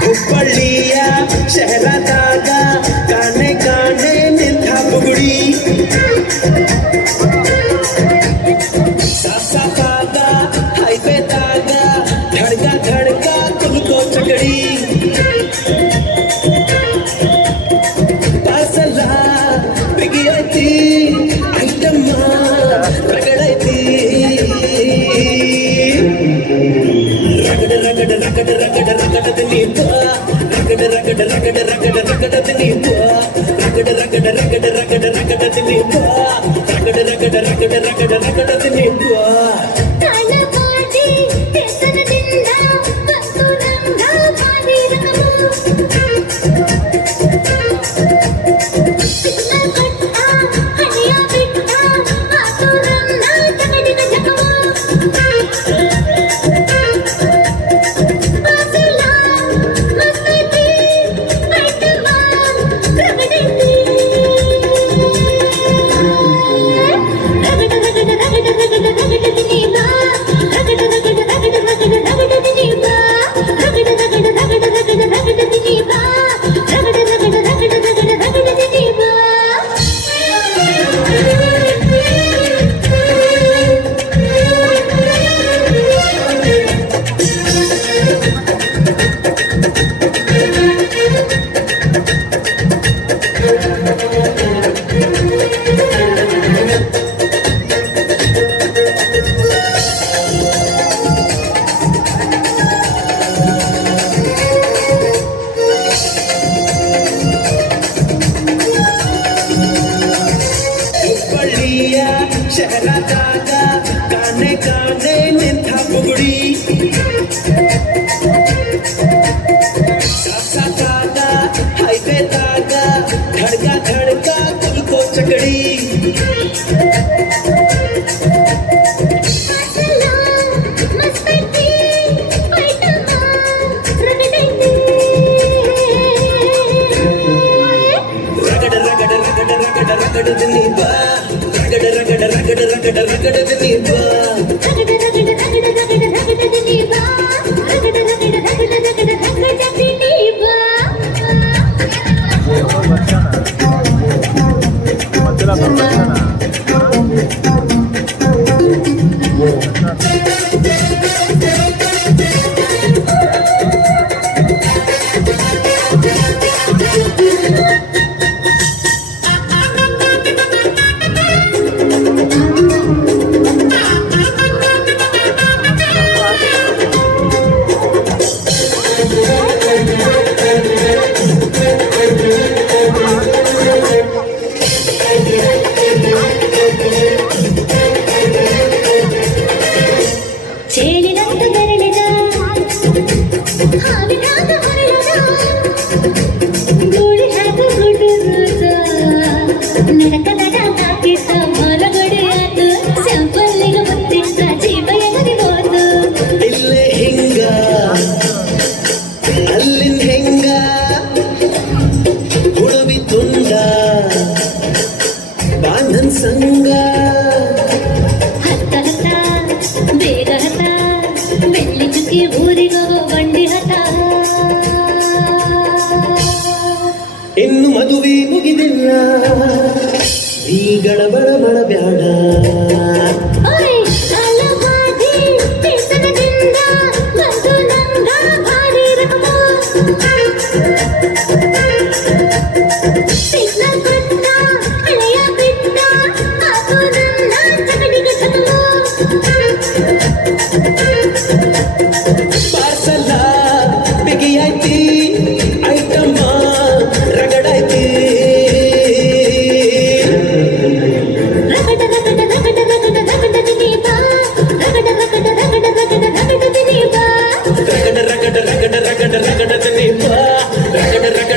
ಹುಬ್ಬಳ್ಳಿಯ ಶಹರದಾಗ ಕಾಣೆ ಕಾಣೆ ನಿಂತ ಬುಗುಡಿ ಸಾಸಾದಾಗ ಹೈವೇದಾಗ ಧಡ್ಕ ಧಡ್ಕ ತುಮಕೋ ಚಕಡಿ ಪಾರ್ಸಲ ಬಿಗಿಯೈತಿ ಐಟಮ್ಮ ರಗಡೈತಿ ರಗಡ ರಗಡ ರಗಡ ರಗಡ ರಗಡದ ನೀಪ ರಗಡ ರಗಡ ರಗಡ ರಗಡ ರಗಡದ ನೀಪ ರಗಡ ರಗಡ ರಗಡ ರಗಡ ರಗಡದ ನೀಪ ರಗಡ ರಗಡ ರಗಡ ರಗಡ ರಗಡದ ನೀಪ ಶಹರದಾಗ ಕಾಣೆ ಕಾಣೆ ನಿಂತ ಬುಗುಡಿ ಸಾಸಾದಾಗ ಹೈವೇದಾಗ ಧಡ್ಕ ಧಡ್ಕ ತುಮಕೋ ಚಕಡಿ ರಗಡ ರಗಡ ರಗಡ ರಗಡ ರಗಡದ ನೀಪ ರಗಡ ರಗಡ ರಗಡ ರಗಡ ರಗಡದ ನೀಪ ರಗಡ ರಗಡ ರಗಡ ರಗಡ ರಗಡದ ನೀಪ ರಗಡ ರಗಡ ರಗಡ ರಗಡ ರಗಡದ ನೀಪ ಸಂಗ ಹತ್ತ ಹತ್ತ ಬೇಗ ಹತ್ತ ಬೆಳ್ಳಿ ಚುಕ್ಕಿ ಊರಿಗೋಗೋ ಬಂಡಿ ಹತ್ತ ಇನ್ನು ಮದುವೆ ಮುಗಿದಿಲ್ಲ ಈ ಗಡಬಡ ಮಾಡಬ್ಯಾಡ ಪಾರ್ಸಲ ಬಿಗಿಯೈತಿ ಐಟಮ್ಮ ರಗಡೈತಿ ರಗಡ ರಗಡ ರಗಡ ರಗಡ ರಗಡದಿನಿ ಬಾ ರಗಡ ರಗಡ ರಗಡ ರಗಡ ರಗಡದಿನಿ ಬಾ ರಗಡ ರಗಡ ರಗಡ ರಗಡ ರಗಡದಲ್ಲಿ ಬಾ ರಗಡ ರಗಡ